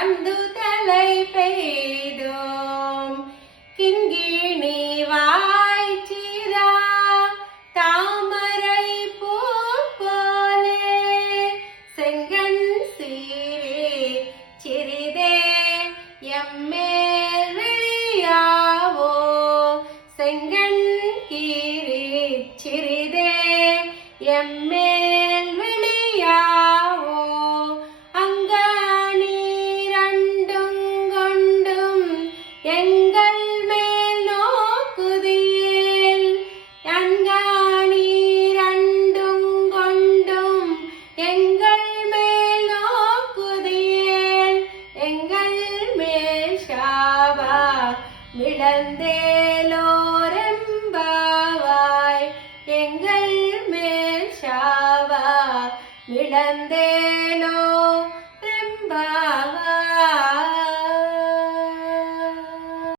அந்துதலை பெய்தோம் கிங்கிணி வாய்ச்சிரா தாமரை பூ போலே செங்கண் சீரே சிறிதே எம்மேல் விழியாவோ செங்கண் கீரே சிறிதே எம்மேல் விழியாவோ அங்கனீரண்டும் கொண்டும் எங்கள் மேல் நோக்குதியேல் அங்கனீரண்டும் கொண்டும் எங்கள் மேல் நோக்குதியேல் எங்கள் மேல் சாவா விளந்தேலோரெம்பாவாய் எங்கள் மேல் சாவா விளந்தேலோ